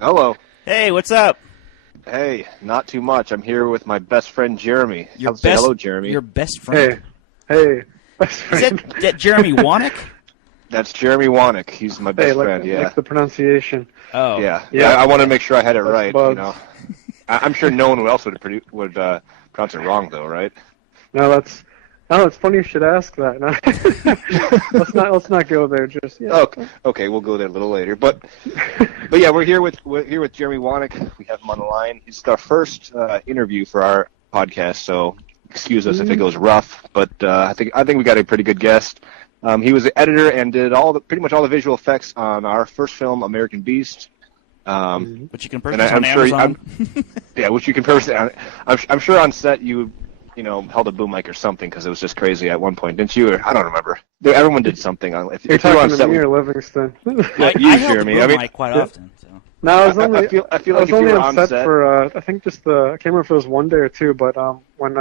Hello. Hey, what's up? Hey, not too much. I'm here with my best friend Jeremy. Say best, hello, Jeremy. Your best friend. Hey, Is that Jeremy Wanek? That's Jeremy Wanek. He's my best friend. Yeah. like the pronunciation. Oh, Yeah. Yeah. I want to make sure I had it right. bugs. You know, I'm sure no one else would pronounce it wrong, though, right? No, it's funny you should ask that. No. let's not go there just yet. Okay, we'll go there a little later. But yeah, we're here with Jeremy Wanek. We have him on the line. It's our first interview for our podcast, so excuse us if it goes rough. But I think we got a pretty good guest. He was the editor and did pretty much all the visual effects on our first film, American Beast. which you can purchase on Amazon. Which you can purchase. I'm sure on set you held a boom mic or something because it was just crazy at one point, didn't you? Or, I don't remember. Everyone did something on. If You're you were on talking set, to me or Livingston? I held the boom mic quite often. So. No, I was only. I feel like I was if you only were on on set for. I think just I can't remember if it was one day or two, but when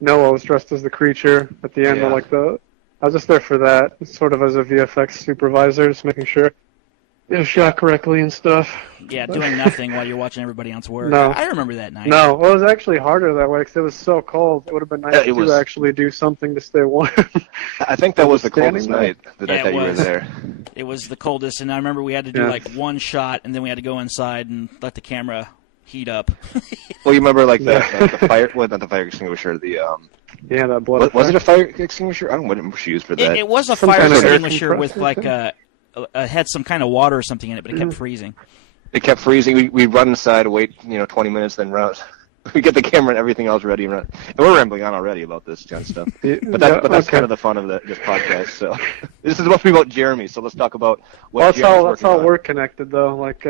Noah was dressed as the creature at the end, Yeah. I was just there for that, sort of as a VFX supervisor, just making sure it was shot correctly and stuff. Yeah, doing nothing while you're watching everybody else work. No. I remember that night. No, well, it was actually harder that way because it was so cold. It would have been nice to actually do something to stay warm. I think that was the coldest Standing night that I thought you were there. It was the coldest, and I remember we had to do like one shot, and then we had to go inside and let the camera heat up. Well, you remember like the fire, well, not the fire extinguisher, Yeah, that blood. was it a fire extinguisher? I don't know what she used for that. It was a Some fire kind of air extinguisher with compressor, like had some kind of water or something in it, but it kept freezing. It kept freezing. We'd run inside, wait 20 minutes, then run. We get the camera and everything else ready, and we're rambling on already about this kind of stuff. But that's kind of the fun of this podcast. So this is supposed to be about Jeremy. So let's talk about what That's how we're connected though. Like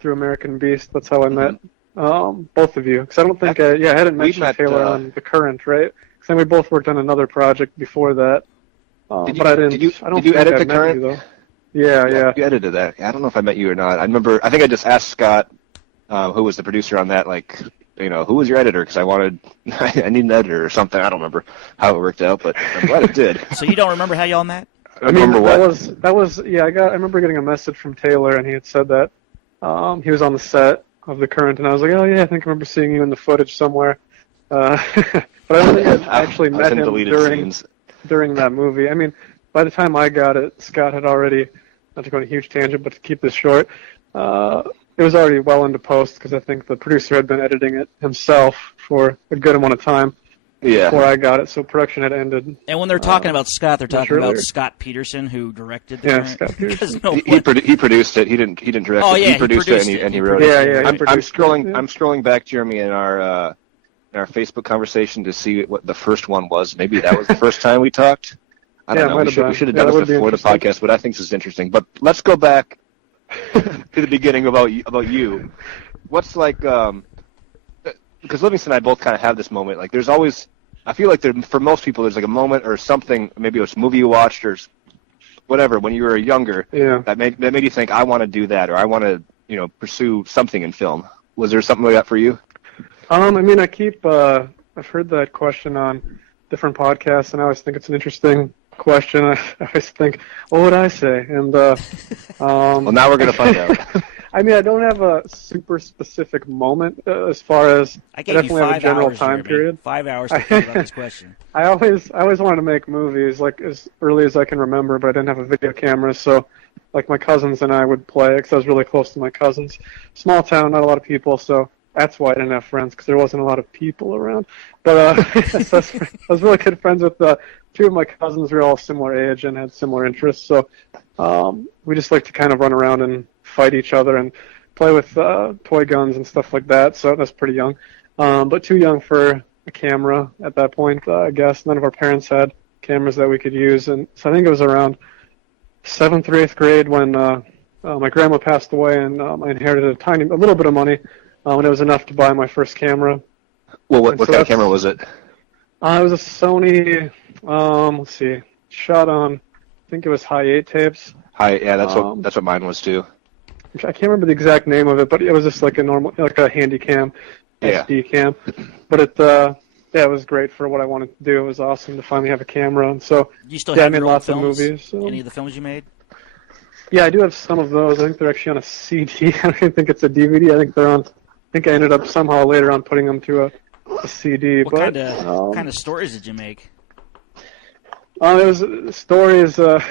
through American Beast, that's how I met both of you. Because I don't think I hadn't mentioned Taylor on The Current, right? Because then we both worked on another project before that. But I didn't. Did you edit The Current? You, yeah. You edited that. I don't know if I met you or not. I remember. I think I just asked Scott, who was the producer on that, like, who was your editor? Because I need an editor or something. I don't remember how it worked out, but I'm glad it did. So you don't remember how y'all met? I remember what? That was I remember getting a message from Taylor, and he had said that he was on the set of The Current, and I was like, oh yeah, I think I remember seeing you in the footage somewhere. But I don't think I actually met him during that movie. I mean, by the time I got it, Scott had already, not to go on a huge tangent, but to keep this short, it was already well into post because I think the producer had been editing it himself for a good amount of time before I got it, so production had ended. And when they're talking about Scott, they're talking about earlier. Scott Peterson, who directed Yeah, the Scott Peterson. He produced it. He didn't direct it. Yeah, he produced it and he wrote Yeah, it. yeah. I'm scrolling back, Jeremy, in our Facebook conversation to see what the first one was. Maybe that was the first time we talked. I don't know. We should have done this before the podcast, but I think this is interesting. But let's go back to the beginning about you. What's like, because Livingston and I both kind of have this moment. Like, there's always, I feel like for most people, there's like a moment or something, maybe it was a movie you watched or whatever when you were younger that made you think, I want to do that, or I want to, pursue something in film. Was there something like that for you? I mean, I've heard that question on different podcasts, and I always think it's an interesting question. I always think, what would I say? And well, now we're gonna find out. I mean, I don't have a super specific moment as far as I gave you 5 have a general hours, time period. 5 hours to think about this question. I always wanted to make movies like as early as I can remember, but I didn't have a video camera, so like my cousins and I would play because I was really close to my cousins. Small town, not a lot of people, so that's why I didn't have friends, because there wasn't a lot of people around. But I was really good friends with two of my cousins. We were all similar age and had similar interests, so we just like to kind of run around and fight each other and play with toy guns and stuff like that. So that's pretty young, but too young for a camera at that point. I guess none of our parents had cameras that we could use, and so I think it was around 7th or 8th grade when my grandma passed away, and I inherited a little bit of money. And it was enough to buy my first camera. Well, what kind of camera was it? It was a Sony, let's see, shot on, I think it was high 8 tapes. That's what mine was too. I can't remember the exact name of it, but it was just like a normal, like a handy cam, SD cam. But it was great for what I wanted to do. It was awesome to finally have a camera. And so, You still have I made your old lots films? of movies. So. Any of the films you made? Yeah, I do have some of those. I think they're actually on a CD. I don't think it's a DVD. I think they're on. I think I ended up somehow later on putting them to a CD. What kind of stories did you make? It was stories. Really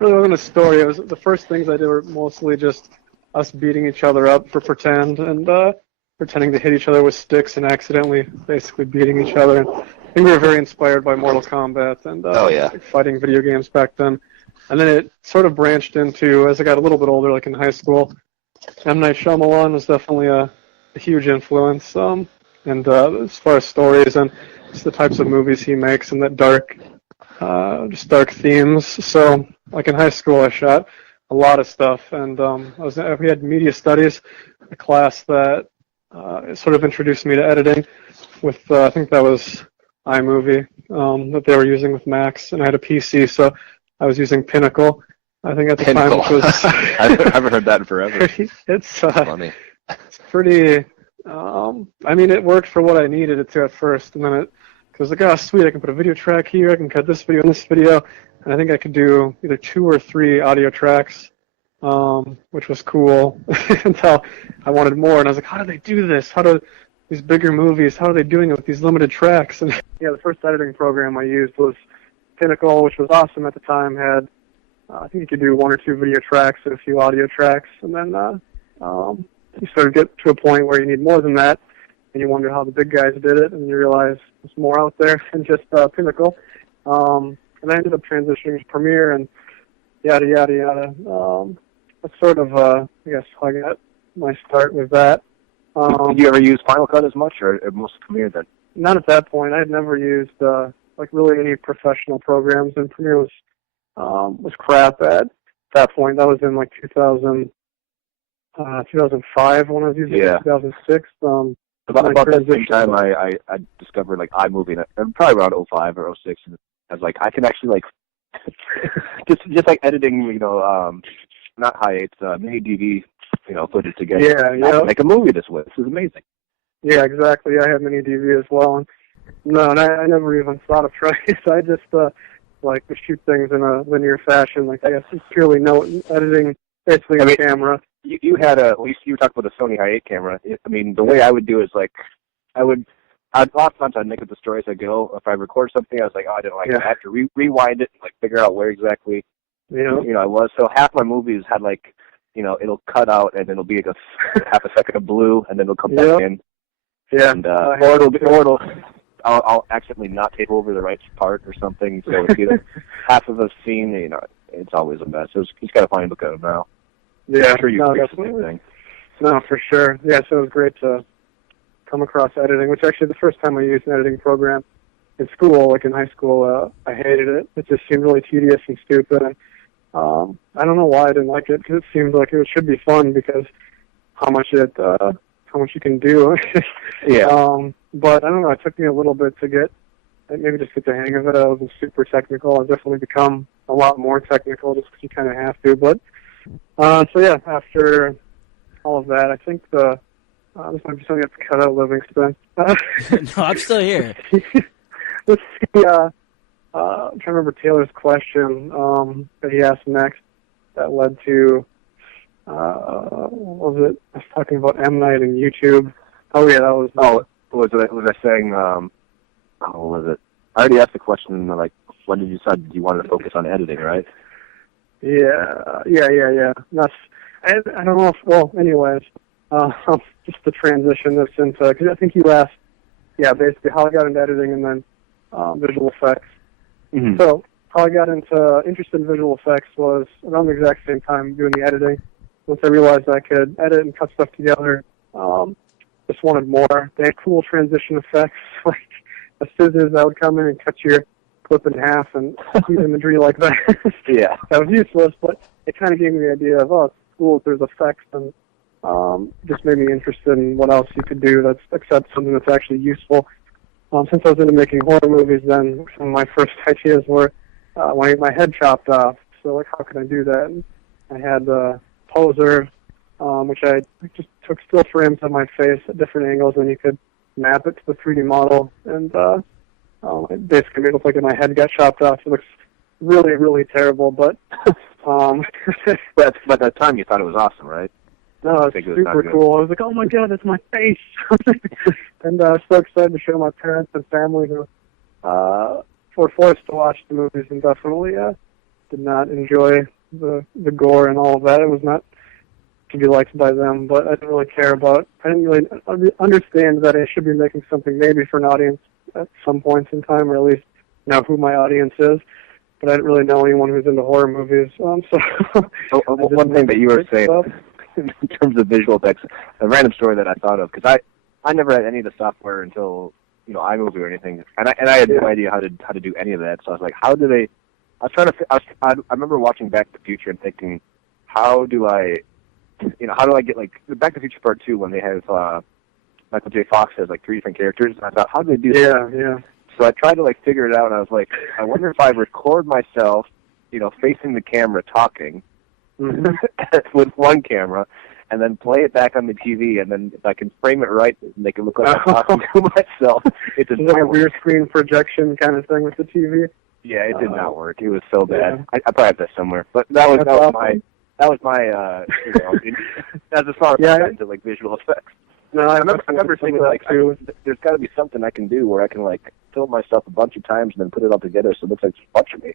wasn't a story. It was the first things I did were mostly just us beating each other up for pretend and pretending to hit each other with sticks and accidentally basically beating each other. And I think we were very inspired by Mortal Kombat and like fighting video games back then. And then it sort of branched into, as I got a little bit older, like in high school, M. Night Shyamalan was definitely a huge influence. And as far as stories and just the types of movies he makes and that dark themes. So, like in high school, I shot a lot of stuff, and we had media studies, a class that sort of introduced me to editing with, I think that was iMovie that they were using with Max, and I had a PC, so I was using Pinnacle. I think at the time it was. I haven't heard that in forever. It's funny. It's pretty. I mean, it worked for what I needed it to at first, and then it was like, oh, sweet, I can put a video track here, I can cut this video and this video, and I think I could do either 2 or 3 audio tracks, which was cool until I wanted more, and I was like, how do they do this? How do these bigger movies, how are they doing it with these limited tracks? And yeah, the first editing program I used was Pinnacle, which was awesome at the time. Had I think you could do 1 or 2 video tracks and a few audio tracks, and then you sort of get to a point where you need more than that, and you wonder how the big guys did it, and you realize there's more out there than just Pinnacle. And I ended up transitioning to Premiere and yada yada yada. That's sort of I guess how I got my start with that. Did you ever use Final Cut as much, or most Premiere then? Not at that point. I had never used like really any professional programs, and Premiere was crap at that point. That was in like 2005 when I was using it, 2006. About that same time, I discovered like iMovie, and probably around 05 or 06, and I was like, I can actually like just like editing, not high 8s, mini DV, footage together. Yeah, I can make a movie this way. This is amazing. Yeah, exactly. I have mini DV as well, and I never even thought of trying it. I just like to shoot things in a linear fashion. Like I guess it's purely note editing, basically on camera. You had you talked about the Sony i8 camera. I mean, the way I would do is like, a lot of times I'd make up the story as I go. If I record something, I was like, oh, I didn't like it. I have to rewind it and like figure out where exactly, I was. So half my movies had like, it'll cut out and it'll be like half a second of blue and then it'll come back in. Yeah. And, I'll accidentally not tape over the right part or something. So it's either half of a scene, it's always a mess. So he's got to find a book out of now. Yeah, I'm sure you fix the definitely. thing. No, for sure. Yeah, so it was great to come across editing, which actually the first time I used an editing program in school, like in high school, I hated it. It just seemed really tedious and stupid. And I don't know why I didn't like it, because it seemed like it should be fun because how much you can do. Yeah. But I don't know. It took me a little bit to maybe just get the hang of it. I wasn't super technical. I've definitely become a lot more technical just because you kind of have to. But so yeah, after all of that, I think this might be something you have to cut out, Livingston. No, I'm still here. Let's see. I'm trying to remember Taylor's question that he asked next that led to, what was it? I was talking about M. Night and YouTube. Oh, yeah, that was... was I saying, what was it? I already asked the question, like, when did you decide you wanted to focus on editing, right? Yeah. I don't know if, well, anyways, just the transition that's into, because I think you asked, basically how I got into editing and then visual effects. Mm-hmm. So how I got interested in visual effects was around the exact same time doing the editing. Once I realized I could edit and cut stuff together, just wanted more. They had cool transition effects, like a scissors that would come in and cut your clip in half and imagery like that. Yeah. That was useless, but it kind of gave me the idea of, it's cool if there's effects, and just made me interested in what else you could do except something that's actually useful. Since I was into making horror movies, then some of my first ideas were when I get my head chopped off. So, like, how can I do that? And I had Poser, which I just took still frames of my face at different angles, and you could map it to the 3D model. And it basically made it look like my head got chopped off. It looks really, really terrible, but But at the time you thought it was awesome, right? No, it's super cool. I was like, oh my god, that's my face! And I was so excited to show my parents and family who were forced to watch the movies and definitely did not enjoy the gore and all of that. It was not to be liked by them, but I didn't really care about. I didn't really understand that I should be making something maybe for an audience at some points in time, or at least know who my audience is. But I didn't really know anyone who's into horror movies. So one thing that you were saying in terms of visual effects, a random story that I thought of, because I never had any of the software until iMovie or anything, and I had no idea how to do any of that. So I was like, how do they? I remember watching Back to the Future and thinking, how do I get like Back to the Future Part 2 when they have Michael J. Fox has like 3 different characters, and I thought, how do they do that? Yeah. So I tried to like figure it out, and I was like, I wonder if I record myself, facing the camera talking with one camera, and then play it back on the TV, and then if I can frame it right, make it look like I'm talking to myself. It's like a rear screen projection kind of thing with the TV. Yeah, it did not work. It was so bad. Yeah. I probably have that somewhere, but that was my that's as far as I got to like visual effects. No, I remember thinking like, there's got to be something I can do where I can like film myself a bunch of times and then put it all together so it looks like it's a bunch of me.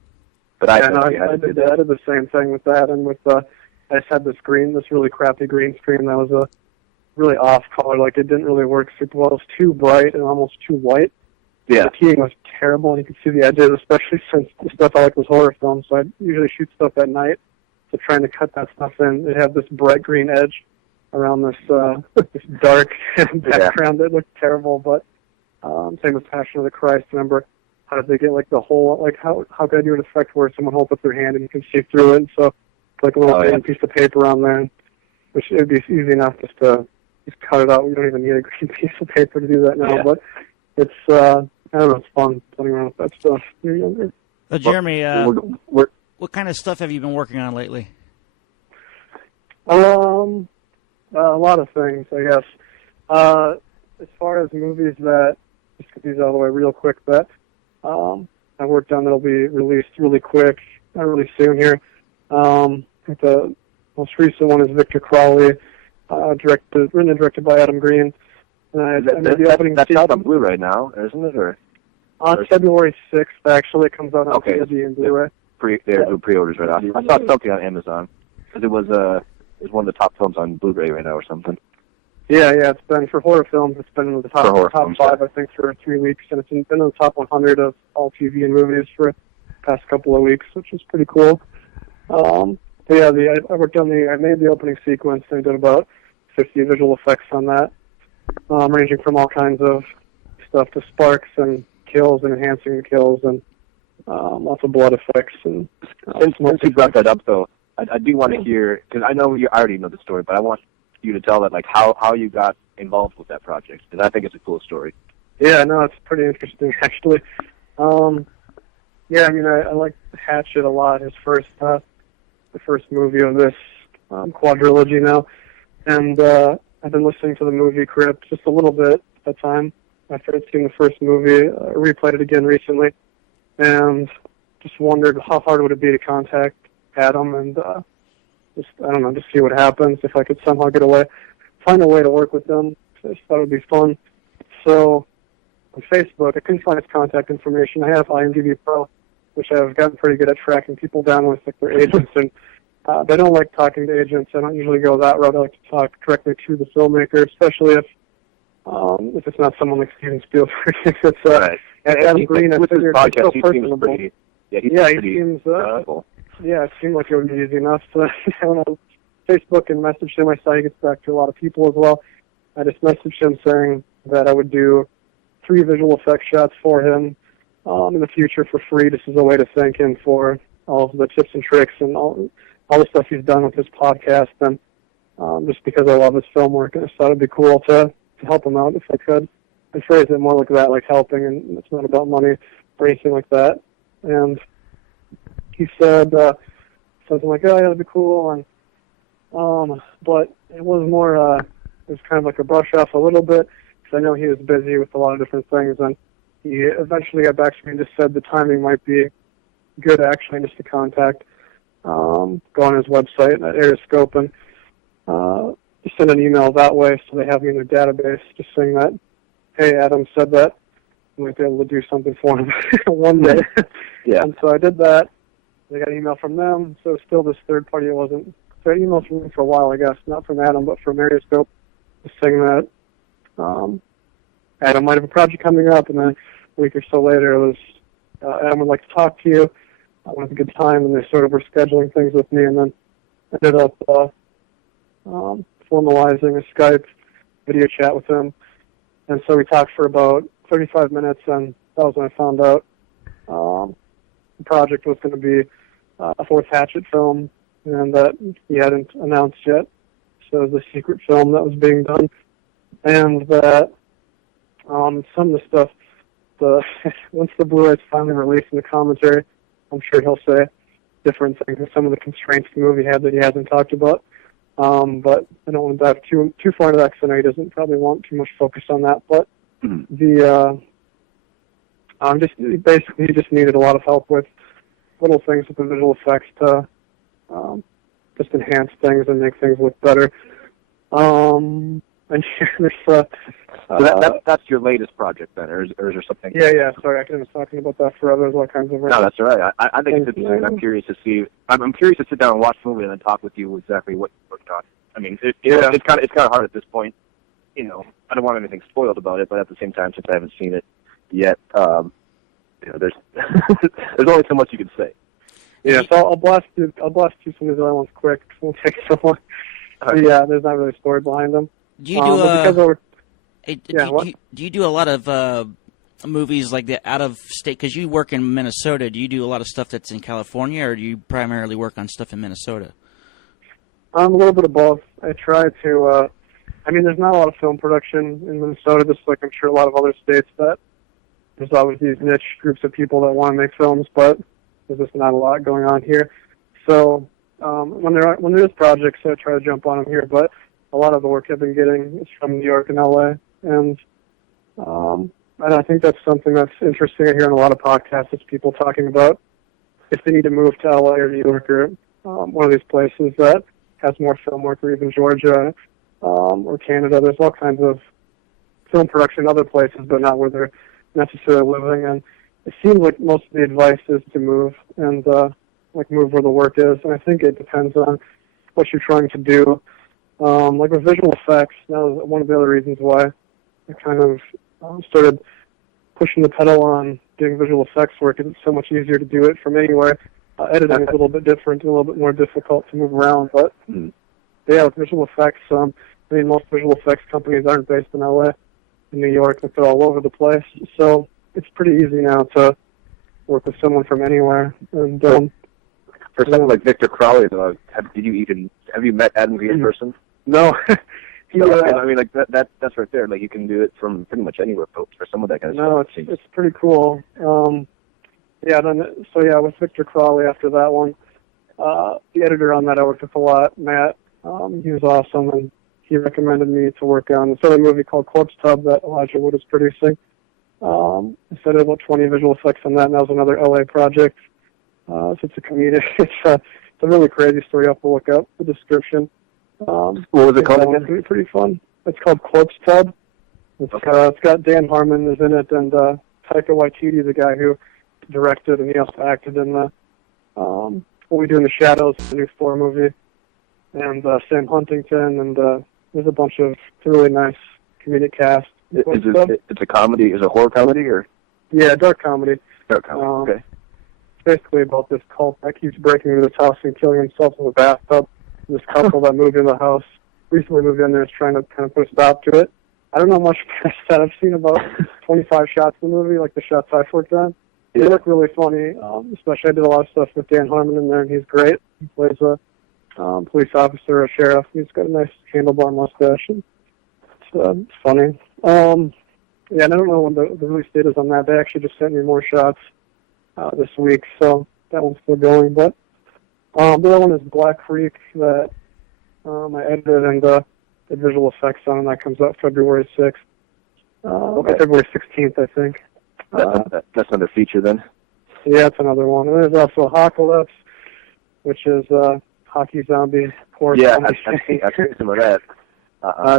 But I did the same thing with that, and with I just had this really crappy green screen that was a really off color. Like it didn't really work super well. It was too bright and almost too white. Yeah. The keying was terrible, and you could see the edges, especially since the stuff I like was horror films. So I usually shoot stuff at night. So trying to cut that stuff in, it had this bright green edge around this this dark background that looked terrible. But same with Passion of the Christ. Remember, how did they get like the whole, like how could I do an effect where someone holds up their hand and you can see through it? And so like a little thin piece of paper on there, which it would be easy enough just to cut it out. We don't even need a green piece of paper to do that now. But it's I don't know, it's fun playing around with that stuff when you're younger. Jeremy, what kind of stuff have you been working on lately? A lot of things, I guess. As far as movies that, just get these out of the way real quick, that I worked on that'll be released really quick, really soon here. The most recent one is Victor Crowley, written and directed by Adam Green. That's out on Blu-ray now, isn't it? Or on February 6th, actually, it comes out on DVD and Blu-ray. They're doing pre-orders right now. I saw something on Amazon because it was one of the top films on Blu-ray right now or something. Yeah, it's been for horror films. It's been in the top 5, I think, for 3 weeks, and it's been in the top 100 of all TV and movies for the past couple of weeks, which is pretty cool. I worked on I made the opening sequence, and I did about 50 visual effects on that, ranging from all kinds of stuff to sparks and kills and enhancing the kills and lots of blood effects. And since you brought that up, though, I do want to hear, because I know I already know the story, but I want you to tell that, like, how you got involved with that project, because I think it's a cool story. Yeah, no, it's pretty interesting, actually. I like Hatchet a lot. His the first movie of this quadrilogy now, and I've been listening to the movie Crypt just a little bit at a time after I'd seen the first movie. I replayed it again recently, and just wondered how hard would it be to contact Adam and just see what happens, if I could somehow find a way to work with them. I just thought it would be fun. So on Facebook, I couldn't find his contact information. I have IMDb Pro, which I've gotten pretty good at tracking people down with, like their agents, and they don't like talking to agents. I don't usually go that route. I like to talk directly to the filmmaker, especially if it's not someone like Steven Spielberg. If it's right. Adam Green, I figured he's so personable. It seemed like it would be easy enough. So I went on Facebook and messaged him. I saw he gets back to a lot of people as well. I just messaged him saying that I would do 3 visual effects shots for him in the future for free. This is a way to thank him for all of the tips and tricks and all the stuff he's done with his podcast, and just because I love his film work, and I thought it'd be cool to help him out if I could. I phrase it more like that, like helping, and it's not about money or anything like that. And he said something like, "Oh, yeah, that'd be cool," and but it was more, it was kind of like a brush off a little bit, because I know he was busy with a lot of different things, and he eventually got back to me and just said the timing might be good, actually, just to contact go on his website at Aeroscope and just send an email that way so they have me in their database just saying that, hey, Adam said that. I might be able to do something for him one day. Yeah. And so I did that. I got an email from them, so still this third party. It wasn't. So I emailed from them for a while, I guess, not from Adam, but from Aeroscope, just saying that Adam might have a project coming up, and then a week or so later it was, Adam would like to talk to you. I had a good time, and they sort of were scheduling things with me, and then ended up formalizing a Skype video chat with him. And so we talked for about 35 minutes, and that was when I found out the project was going to be a fourth Hatchet film, and that he hadn't announced yet. So it was a secret film that was being done, and that some of the stuff, once the Blu-ray's finally released in the commentary, I'm sure he'll say different things and some of the constraints the movie had that he hasn't talked about. But I don't want to dive too far into that because I know he doesn't probably want too much focus on that. But he just needed a lot of help with little things with the visual effects to just enhance things and make things look better. And there's so that's your latest project then, or is there something? Yeah. Sorry, I was talking about that forever. There's all kinds of. No, that's all right. I think it's interesting. I'm curious to see. I'm curious to sit down and watch the movie and then talk with you exactly what you worked on. I mean, it's kind of hard at this point. You know, I don't want anything spoiled about it, but at the same time, since I haven't seen it yet, there's there's only so much you can say. Yeah, so I'll blast you some of the other ones quick. It won't take so long. But yeah, there's not really a story behind them. Do you do do a lot of movies like that out of state? Because you work in Minnesota. Do you do a lot of stuff that's in California, or do you primarily work on stuff in Minnesota? A little bit of both. I try to. There's not a lot of film production in Minnesota, just like I'm sure a lot of other states. That there's always these niche groups of people that want to make films, but there's just not a lot going on here. So when there is projects, I try to jump on them here. But a lot of the work I've been getting is from New York and LA, and I think that's something that's interesting. I hear in a lot of podcasts, it's people talking about if they need to move to LA or New York or one of these places that has more film work, or even Georgia or Canada. There's all kinds of film production in other places, but not where they're necessarily living. And it seems like most of the advice is to move and move where the work is. And I think it depends on what you're trying to do. Like with visual effects, that was one of the other reasons why I kind of started pushing the pedal on doing visual effects work. It's so much easier to do it from anywhere. Editing is a little bit different and a little bit more difficult to move around. But yeah, with visual effects, most visual effects companies aren't based in LA, in New York, but they're all over the place. So it's pretty easy now to work with someone from anywhere. And for someone like Victor Crowley, though, have you met Adam Green in person? No. That's right there. Like, you can do it from pretty much anywhere for some of that kind of stuff. No, it's pretty cool. With Victor Crowley after that one, the editor on that I worked with a lot, Matt, he was awesome, and he recommended me to work on this other movie called Corpse Tub that Elijah Wood is producing. I said about 20 visual effects on that, and that was another LA project. So it's a comedic. It's a really crazy story. You have to look up the description. What was it called again? It's going to be pretty fun. It's called Corpse Tub. It's got Dan Harmon is in it, and Taika Waititi, the guy who directed, and he also acted in the What We Do in the Shadows, the new Thor movie, and Sam Huntington, and there's a bunch of really nice comedic cast. It's a comedy? Is it a horror comedy or? Yeah, dark comedy. Dark comedy. Okay. It's basically about this cult that keeps breaking into this house and killing himself in the bathtub. This couple that moved in the house recently moved in there is trying to kind of put a stop to it. I don't know much past that. I've seen about 25 shots in the movie, like the shots I've worked on. They look really funny, especially I did a lot of stuff with Dan Harmon in there, and he's great. He plays a police officer, a sheriff. He's got a nice handlebar mustache, and it's funny. And I don't know when the release date is on that. They actually just sent me more shots this week, so that one's still going. But the other one is Black Creek that I edited and did visual effects on, and that comes out February 6th. February 16th, I think. That's another feature then? Yeah, it's another one. And there's also Apocalypse, which is hockey zombie horror. Yeah, I've seen some of that.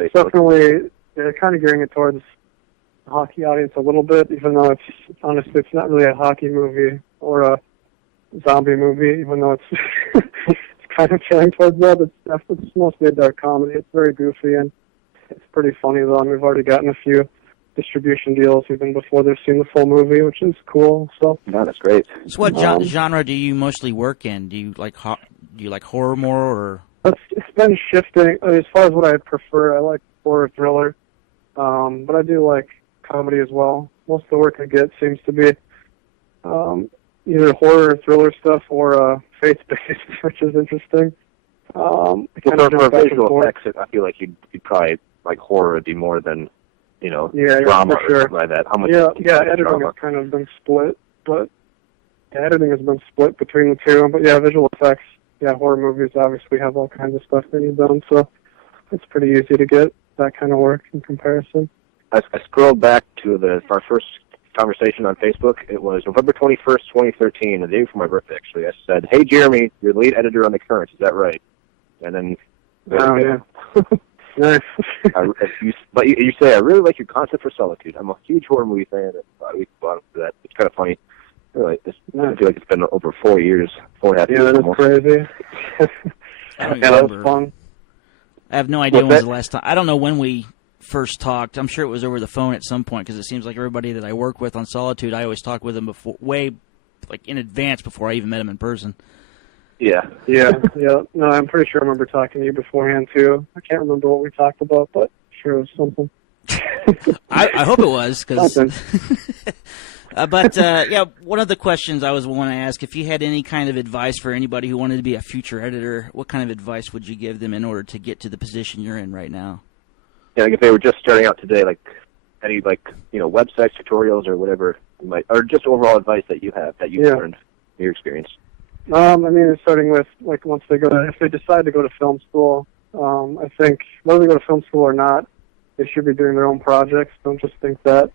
It's definitely kind of gearing it towards the hockey audience a little bit, even though it's not really a hockey movie or a zombie movie, even though it's it's kind of gearing towards that. It's mostly a dark comedy. It's very goofy and it's pretty funny though. And we've already gotten a few distribution deals even before they've seen the full movie, which is cool. So no, that's great. So what genre do you mostly work in? Do you like horror more, or? It's been shifting. As far as what I prefer, I like horror thriller, but I do like comedy as well. Most of the work I get seems to be either horror or thriller stuff or faith-based, which is interesting. For visual effects, I feel like you'd probably like horror would be more than drama or something like that. How much? Editing has kind of been split, but editing has been split between the two. But visual effects. Horror movies obviously have all kinds of stuff they need done, so it's pretty easy to get that kind of work in comparison. I scrolled back to our first conversation on Facebook. It was November 21st, 2013, the day before my birthday, actually. I said, "Hey, Jeremy, you're the lead editor on The Current. Is that right?" And then... yeah. Nice. But you say, "I really like your concept for Solitude. I'm a huge horror movie fan." And we bought up to that. It's kind of funny. Really, I feel like it's been over 4 years, 4.5 years. Yeah, that is crazy. That was fun. I have no idea when was the last time. I don't know when we first talked. I'm sure it was over the phone at some point because it seems like everybody that I work with on Solitude, I always talk with them in advance before I even met them in person. Yeah. No, I'm pretty sure I remember talking to you beforehand too. I can't remember what we talked about, but sure it was something. I hope it was because. One of the questions I was want to ask, if you had any kind of advice for anybody who wanted to be a future editor, what kind of advice would you give them in order to get to the position you're in right now? Yeah, like if they were just starting out today, like any websites, tutorials, or whatever, or just overall advice that you have that you've learned in your experience. Starting with once if they decide to go to film school, I think whether they go to film school or not, they should be doing their own projects. Don't just think that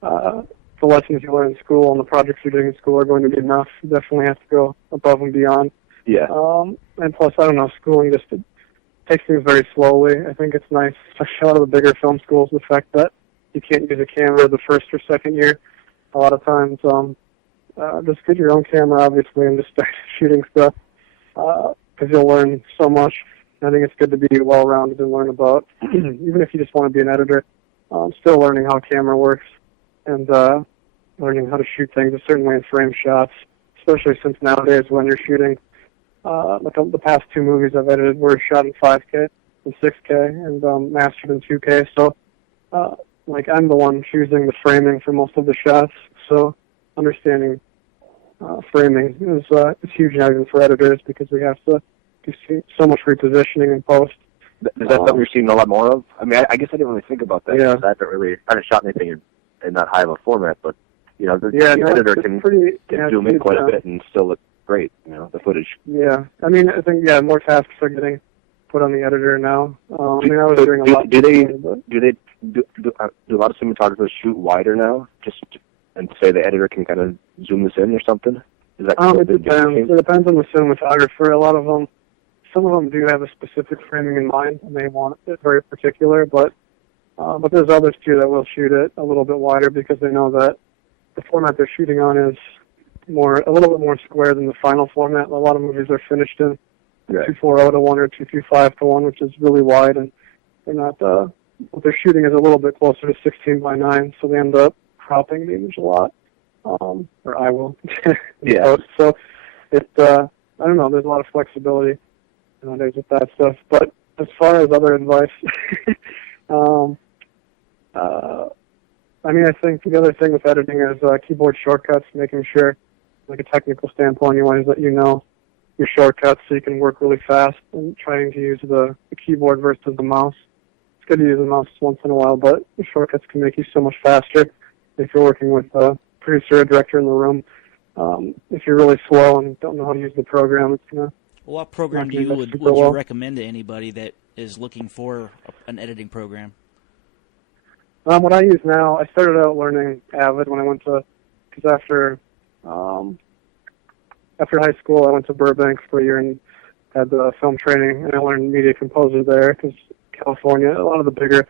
the lessons you learn in school and the projects you're doing in school are going to be enough. You definitely have to go above and beyond. Yeah. And plus, I don't know, schooling just takes things very slowly. I think it's nice, especially a lot of the bigger film schools, the fact that you can't use a camera the first or second year. A lot of times, just get your own camera, obviously, and just start shooting stuff because you'll learn so much. I think it's good to be well-rounded and learn about, even if you just want to be an editor, still learning how camera works and learning how to shoot things a certain way in frame shots, especially since nowadays when you're shooting, the past 2 movies I've edited were shot in 5K and 6K and mastered in 2K. So, I'm the one choosing the framing for most of the shots. So, understanding framing is huge now even for editors because we have to do so much repositioning in post. Is that something you're seeing a lot more of? I mean, I guess I didn't really think about that. Yeah. I haven't shot anything in that high of a format, but the editor can zoom in quite a bit and still look great. The footage. Yeah, I think more tasks are getting put on the editor now. I was doing a lot. Do a lot of cinematographers shoot wider now? And say the editor can kind of zoom this in or something? Is that it depends. It depends on the cinematographer. A lot of them, some of them do have a specific framing in mind, and they want it very particular. But there's others too that will shoot it a little bit wider because they know that the format they're shooting on is a little bit more square than the final format. A lot of movies are finished in 240 to 1 or 225 to 1, which is really wide, and they're not. What they're shooting is a little bit closer to 16 by 9, so they end up cropping the image a lot, or I will. Yeah. So I don't know, there's a lot of flexibility nowadays with that stuff. But as far as other advice, I think the other thing with editing is keyboard shortcuts, making sure, like a technical standpoint, you know your shortcuts so you can work really fast and trying to use the keyboard versus the mouse. It's good to use the mouse once in a while, but the shortcuts can make you so much faster. If you're working with a producer or director in the room, if you're really slow and don't know how to use the program, it's going to... What program would you recommend to anybody that is looking for an editing program? What I use now, I started out learning Avid when I went to... Because after after high school, I went to Burbank for a year and had film training, and I learned media composer there because California, a lot of the bigger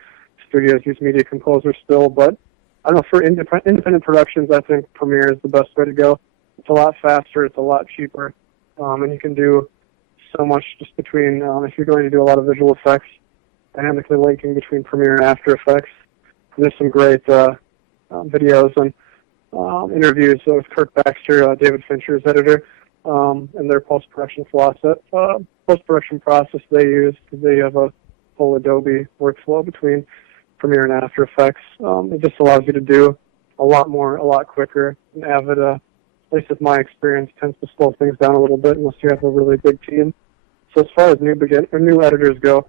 studios use media composer still, but I don't know, for independent productions, I think Premiere is the best way to go. It's a lot faster, it's a lot cheaper, and you can do so much just between, if you're going to do a lot of visual effects, dynamically linking between Premiere and After Effects. And there's some great videos and interviews with Kirk Baxter, David Fincher's editor, and their post-production process they use, because they have a whole Adobe workflow between Premiere and After Effects. It just allows you to do a lot more, a lot quicker. And Avid, at least with my experience, tends to slow things down a little bit unless you have a really big team. So as far as new editors go,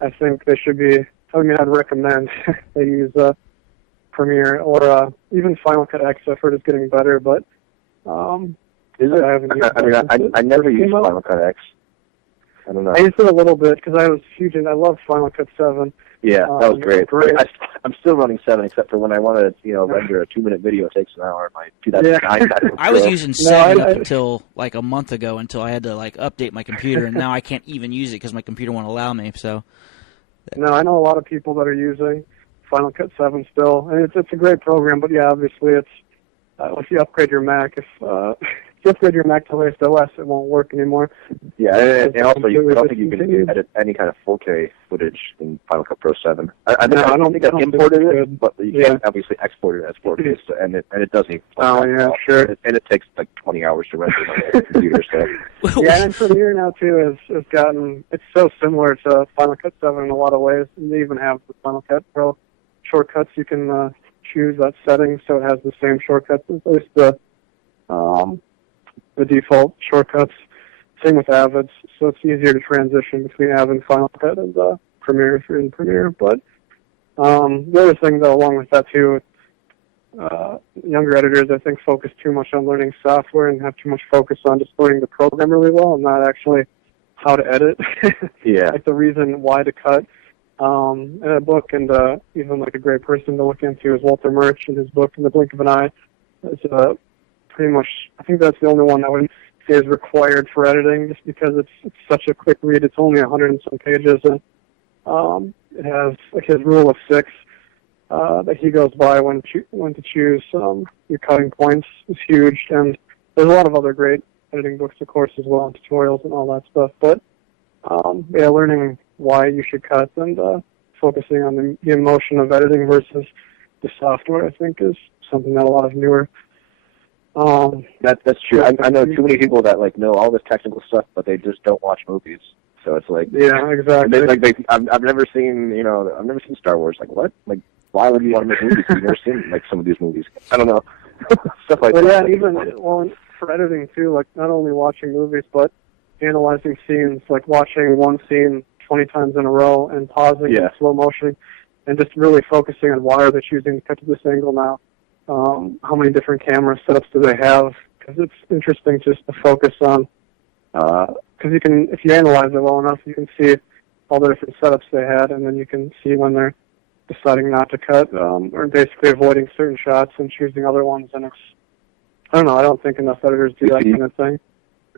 I think they should be, I'd recommend they use Premiere or even Final Cut X. I've heard it's getting better, but is it? I never used Final Cut X. I don't know. I used it a little bit because I was huge and I loved Final Cut 7. Yeah, that was great. I'm still running 7, except for when I want to, render a 2-minute video, it takes an hour. My 2009. I was using 7 up until like a month ago, until I had to update my computer, and now I can't even use it because my computer won't allow me. So. No, I know a lot of people that are using Final Cut 7 still, and it's a great program. But yeah, obviously it's if you upgrade your Mac, if you upgrade your Mac to latest OS, it won't work anymore. Yeah, and also I don't think you can edit any kind of 4K footage in Final Cut Pro 7. I don't think I've imported it, but you can obviously export it as 4K, and it doesn't. Oh yeah, sure. And it takes like 20 hours to render on the computer. So. Yeah, and Premiere now too has gotten, it's so similar to Final Cut 7 in a lot of ways. And they even have the Final Cut Pro shortcuts. You can choose that setting so it has the same shortcuts as at least the default shortcuts. Same with Avid's, so it's easier to transition between Avid, Final Cut, and Premiere if you're in Premiere. But the other thing, though, along with that too, younger editors, I think, focus too much on learning software and have too much focus on just learning the program really well and not actually how to edit. Yeah. Like the reason why to cut. In a book, and even like a great person to look into is Walter Murch, and his book, In the Blink of an Eye. It's pretty much, I think that's the only one that would say is required for editing, just because it's such a quick read. It's only 100 and some pages, and it has like his rule of 6 that he goes by when to choose your cutting points is huge. And there's a lot of other great editing books, of course, as well, and tutorials and all that stuff. But yeah, learning why you should cut and focusing on the emotion of editing versus the software, I think, is something that a lot of newer. That's true. I know too many people that know all this technical stuff, but they just don't watch movies. So it's like, yeah, exactly. I've never seen I've never seen Star Wars. Like what? Like why would you want to make movies? You've never seen some of these movies. I don't know. Stuff like that. Yeah, even for editing too, not only watching movies but analyzing scenes, like watching one scene 20 times in a row and pausing in slow motion and just really focusing on why are they choosing to cut to this angle now. How many different camera setups do they have? Because it's interesting just to focus on, because you can, if you analyze it well enough, you can see all the different setups they had, and then you can see when they're deciding not to cut, or basically avoiding certain shots and choosing other ones. And it's, I don't know, I don't think enough editors do that kind of thing.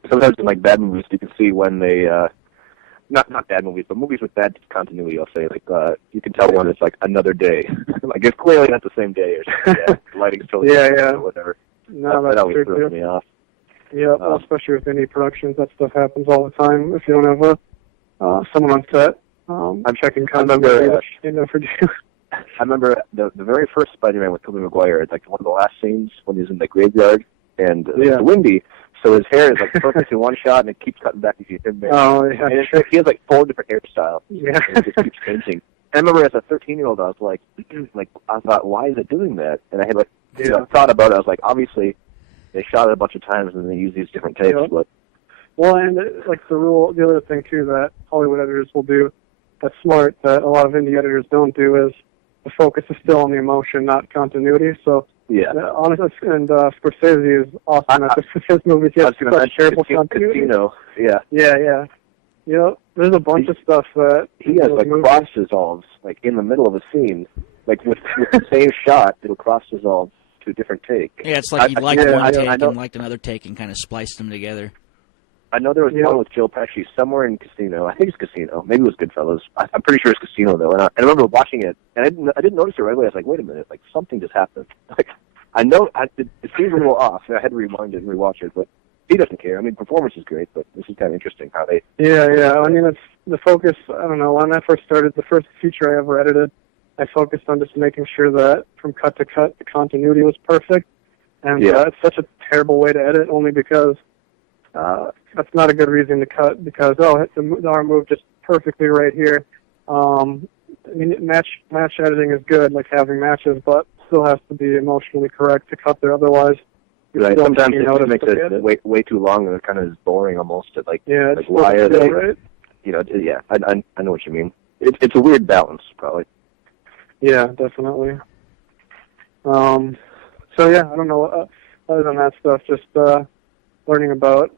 Sometimes in bad movies, you can see when they, not bad movies, but movies with bad continuity, I'll say, you can tell when it's another day. It's clearly not the same day or something. Yeah, the lighting's totally different or whatever. No, that always true, throws me off. Yeah, especially with indie productions, that stuff happens all the time. If you don't have someone on set, I'm checking continuity. I remember the very first Spider-Man with Tobey Maguire. It's one of the last scenes when he's in the graveyard and it's windy. So his hair is perfect in one shot, and it keeps cutting back. You see him there. Oh, yeah. And he has 4 different hairstyles. Yeah. And it just keeps changing. I remember as a 13-year-old, I was I thought, why is it doing that? And I had thought about it. I was like, obviously, they shot it a bunch of times and they use these different takes. Yeah. But well, and the other thing too that Hollywood editors will do that's smart that a lot of indie editors don't do is the focus is still on the emotion, not continuity. So. Yeah. Honestly, and Scorsese is awesome at his movies. He has such terrible continuity. Casino. Yeah. Yeah. There's a bunch of stuff that he has cross dissolves in the middle of a scene, with the same shot. It'll cross dissolve to a different take. Yeah, it's like he liked one take and liked another take and kind of spliced them together. I know there was one with Joe Pesci somewhere in Casino. I think it's Casino. Maybe it was Goodfellas. I'm pretty sure it's Casino, though. And I remember watching it, and I didn't notice it right away. I was like, wait a minute, like something just happened. Like, I know it seems a little off. I had to rewind it and rewatch it, but he doesn't care. I mean, performance is great, but this is kind of interesting how they... Yeah. I mean, it's the focus, I don't know, when I first started, the first feature I ever edited, I focused on just making sure that from cut to cut, the continuity was perfect. And it's such a terrible way to edit, only because that's not a good reason to cut, because, the arm moved just perfectly right here. I mean, match editing is good, like having matches, but still has to be emotionally correct to cut there, otherwise... Right. Sometimes it just makes it way too long, and it kind of is boring almost. Like why are they? Right? You know, I know what you mean. It's a weird balance, probably. Yeah, definitely. So yeah, I don't know. Other than that stuff, just learning about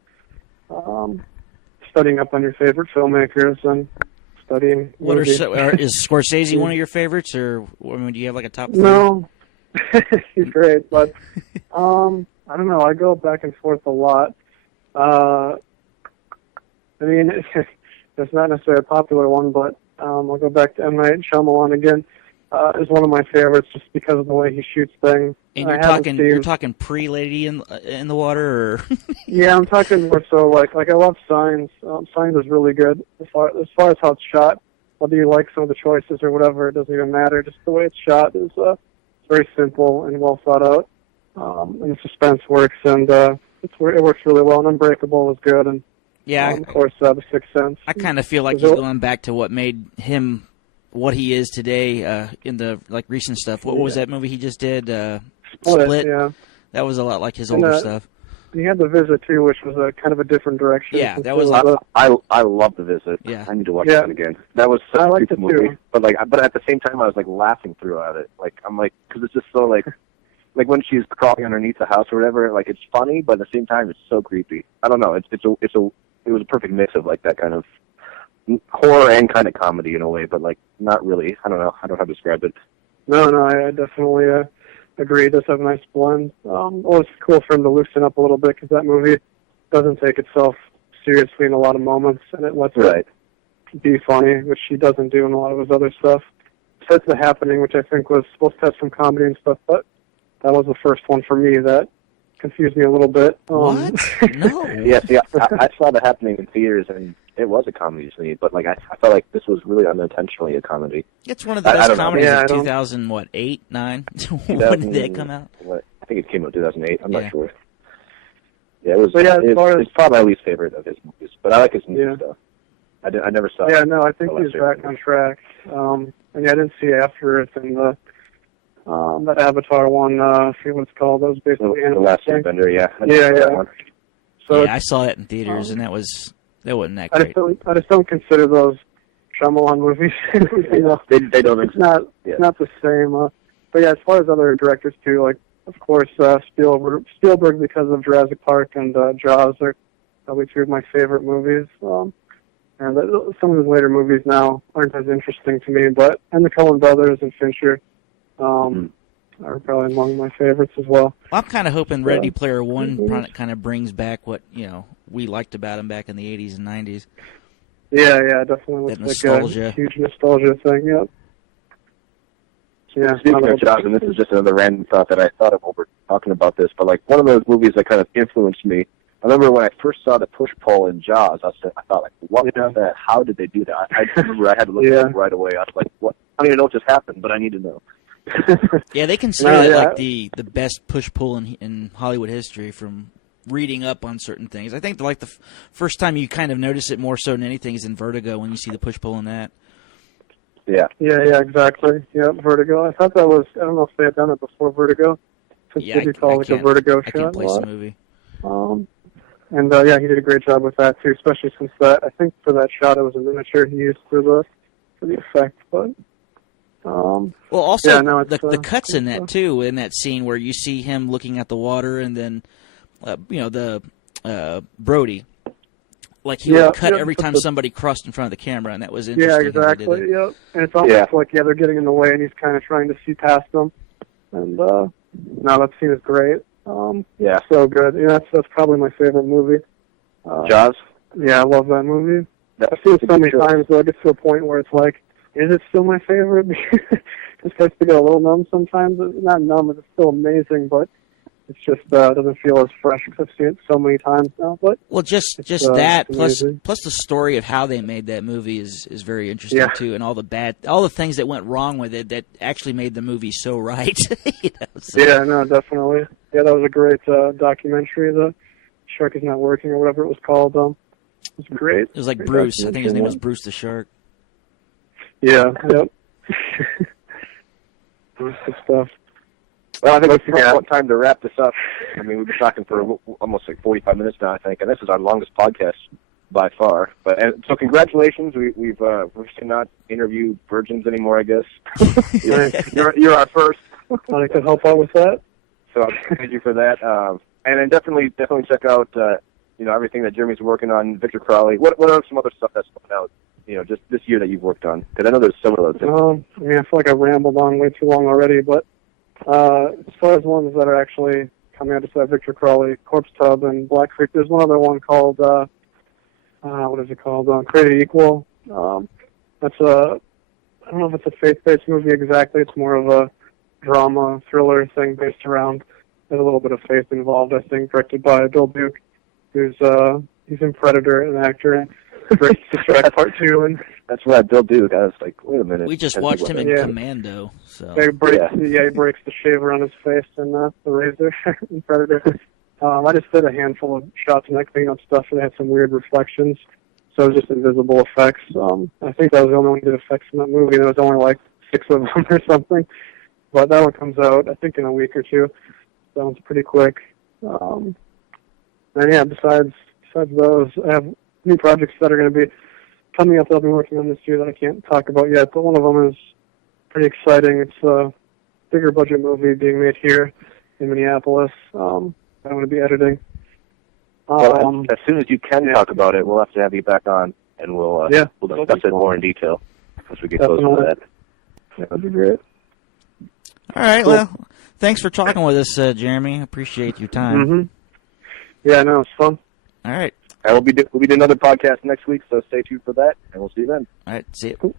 studying up on your favorite filmmakers and studying. Is Scorsese one of your favorites, or I mean, do you have like a top 3? No, he's great, but I don't know. I go back and forth a lot. I mean, it's not necessarily a popular one, but I'll go back to M. Night Shyamalan again. Is one of my favorites just because of the way he shoots things. And you're talking pre-Lady in the Water, or? Yeah, I'm talking more so like I love Signs. Signs is really good as far as how it's shot. Whether you like some of the choices or whatever, it doesn't even matter. Just the way it's shot is very simple and well thought out. And the suspense works, and it works really well. And Unbreakable was good, and of course, The Sixth Sense. I kind of feel like he's going back to what made him what he is today in the recent stuff. What was that movie he just did? Split. Yeah, that was a lot like his older stuff. He had The Visit too, which was a kind of a different direction. Yeah, that was. I love The Visit. Yeah, I need to watch that again. That was such a good movie. Too. But at the same time, I was laughing throughout it. Because it's just so like when she's crawling underneath the house or whatever. It's funny, but at the same time, it's so creepy. I don't know. It was a perfect mix of that kind of horror and kind of comedy in a way, but not really. I don't know. I don't know how to describe it. No, I definitely agree. It does have a nice blend. It's cool for him to loosen up a little bit because that movie doesn't take itself seriously in a lot of moments, and it lets it be funny, which he doesn't do in a lot of his other stuff. Besides The Happening, which I think was supposed to have some comedy and stuff, but that was the first one for me that confused me a little bit. What? No. Yeah, see, I saw The Happening in theaters, and it was a comedy to me, but I felt like this was really unintentionally a comedy. It's one of the best comedies of 2008, 9? When did that come out? I think it came out in 2008. I'm not sure. Yeah, it's probably my least favorite of his movies, but I like his new stuff. I never saw it. Yeah, no, I think he's back on track. And I didn't see After Earth in that Avatar one, I forget what it's called. That was basically The Last Airbender, Yeah. So I saw that in theaters, and that wasn't that great. I just don't consider those Shyamalan movies. They don't. It's not the same. But yeah, as far as other directors too, of course Spielberg because of Jurassic Park and Jaws are probably 2 of my favorite movies. And some of his later movies now aren't as interesting to me, and the Coen Brothers and Fincher are probably among my favorites as well. I'm kind of hoping Ready Player One kind of brings back what we liked about him back in the 80s and 90s. Yeah, definitely. That nostalgia. A huge nostalgia thing. Yep. Yeah. Speaking of Jaws, and this is just another random thought that I thought of while we're talking about this, but one of those movies that kind of influenced me. I remember when I first saw the push-pull in Jaws, I thought, what was that? How did they do that? I remember I had to look at it right away. I was like, what? I don't even know what just happened, but I need to know. Yeah, they consider that the best push-pull in Hollywood history from reading up on certain things. I think the first time you kind of notice it more so than anything is in Vertigo when you see the push-pull in that. Yeah, exactly. Yeah, Vertigo. I thought that was, I don't know if they had done it before Vertigo. Since they do call it a Vertigo shot. I can't place the movie. And he did a great job with that too, especially since I think for that shot it was a miniature he used for the effect, but also the cuts in that too, in that scene where you see him looking at the water, and then Brody, he would cut every time somebody crossed in front of the camera, and that was interesting. Yeah, exactly. Yep. And it's almost like they're getting in the way, and he's kind of trying to see past them, and No, that scene is great. Yeah, so good. Yeah, that's probably my favorite movie. Jaws? Yeah, I love that movie. I've seen it so many times that I get to a point where it's like, is it still my favorite? It starts to get a little numb sometimes. It's not numb, it's still amazing, but it's just doesn't feel as fresh because I've seen it so many times now. But well, just that plus the story of how they made that movie is very interesting too, and all the things that went wrong with it that actually made the movie so right. Yeah, no, definitely. Yeah, that was a great documentary. The Shark Is Not Working or whatever it was called. It was great. It was like Bruce. I think his name was Bruce the Shark. Yeah. Yep. Good stuff. Well, I think it's time to wrap this up. I mean, we've been talking for almost like 45 minutes now, I think, and this is our longest podcast by far. So congratulations. We've not interview virgins anymore, I guess. you're our first. I could help out with that. So thank you for that. And then definitely check out everything that Jeremy's working on. Victor Crowley. What are some other stuff that's coming out? Just this year that you've worked on? Because I know there's some of those things. I mean, I feel like I rambled on way too long already, but as far as ones that are actually coming out, just that Victor Crowley, Corpse Tub, and Black Creek, there's one other one called, what is it called? Created Equal. That's I don't know if it's a faith-based movie exactly. It's more of a drama, thriller thing based around, there's a little bit of faith involved, I think, directed by Bill Duke, who's he's in Predator, an actor. Shrek Part 2, and that's right, Bill Duke. I was like, wait a minute. We just watched him in Commando. So he breaks the shaver on his face and the razor in Predator. I just did a handful of shots and that cleanup stuff, and they had some weird reflections. So it was just invisible effects. I think that was the only one who did effects in that movie. There was only like 6 of them or something. But that one comes out, I think, in a week or two. That one's pretty quick. And yeah, besides those, I have new projects that are going to be coming up that I've been working on this year that I can't talk about yet, but one of them is pretty exciting. It's a bigger budget movie being made here in Minneapolis. I'm going to be editing. Well, as soon as you can talk about it, we'll have to have you back on, and we'll discuss it more in detail as we get closer to that. Yeah, that'd be great. All right, cool. Well, thanks for talking with us, Jeremy. Appreciate your time. Mm-hmm. Yeah, no, it's fun. All right. We'll be doing another podcast next week, so stay tuned for that, and we'll see you then. All right, see you. Cool.